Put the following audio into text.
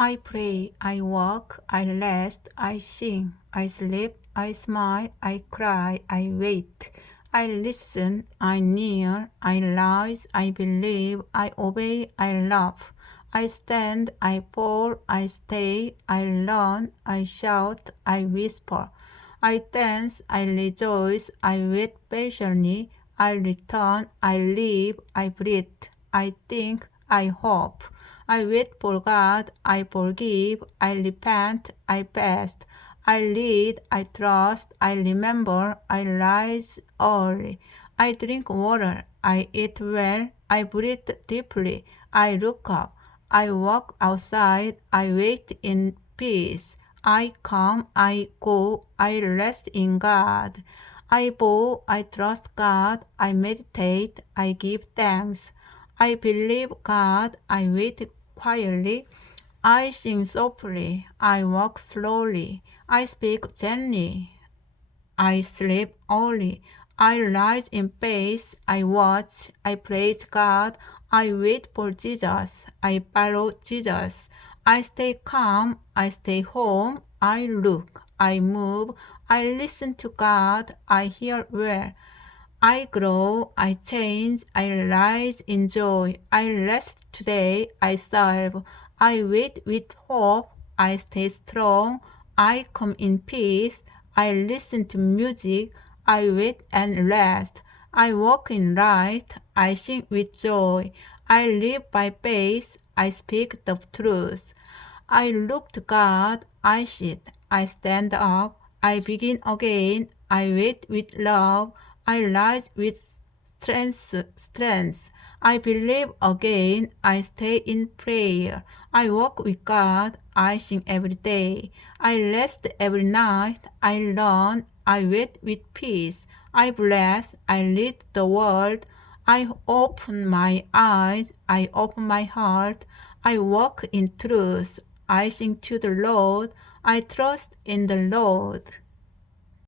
I pray, I walk, I rest, I sing, I sleep, I smile, I cry, I wait. I listen, I kneel, I rise, I believe, I obey, I love. I stand, I fall, I stay, I learn, I shout, I whisper. I dance, I rejoice, I wait patiently, I return, I live, I breathe, I think, I hope. I wait for God, I forgive, I repent, I fast, I read, I trust, I remember, I rise early, I drink water, I eat well, I breathe deeply, I look up, I walk outside, I wait in peace, I come, I go, I rest in God. I bow, I trust God, I meditate, I give thanks. I believe God, I wait quietly. I sing softly, I walk slowly, I speak gently, I sleep early, I rise in peace, I watch, I praise God, I wait for Jesus, I follow Jesus, I stay calm, I stay home, I look, I move, I listen to God, I hear well. I grow, I change, I rise in joy, I rest today, I serve, I wait with hope, I stay strong, I come in peace, I listen to music, I wait and rest, I walk in light, I sing with joy, I live by faith, I speak the truth. I look to God, I sit, I stand up, I begin again, I wait with love, I rise with strength, strength. I believe again, I stay in prayer. I walk with God, I sing every day. I rest every night, I learn, I wait with peace. I bless, I lead the world. I open my eyes, I open my heart. I walk in truth, I sing to the Lord. I trust in the Lord.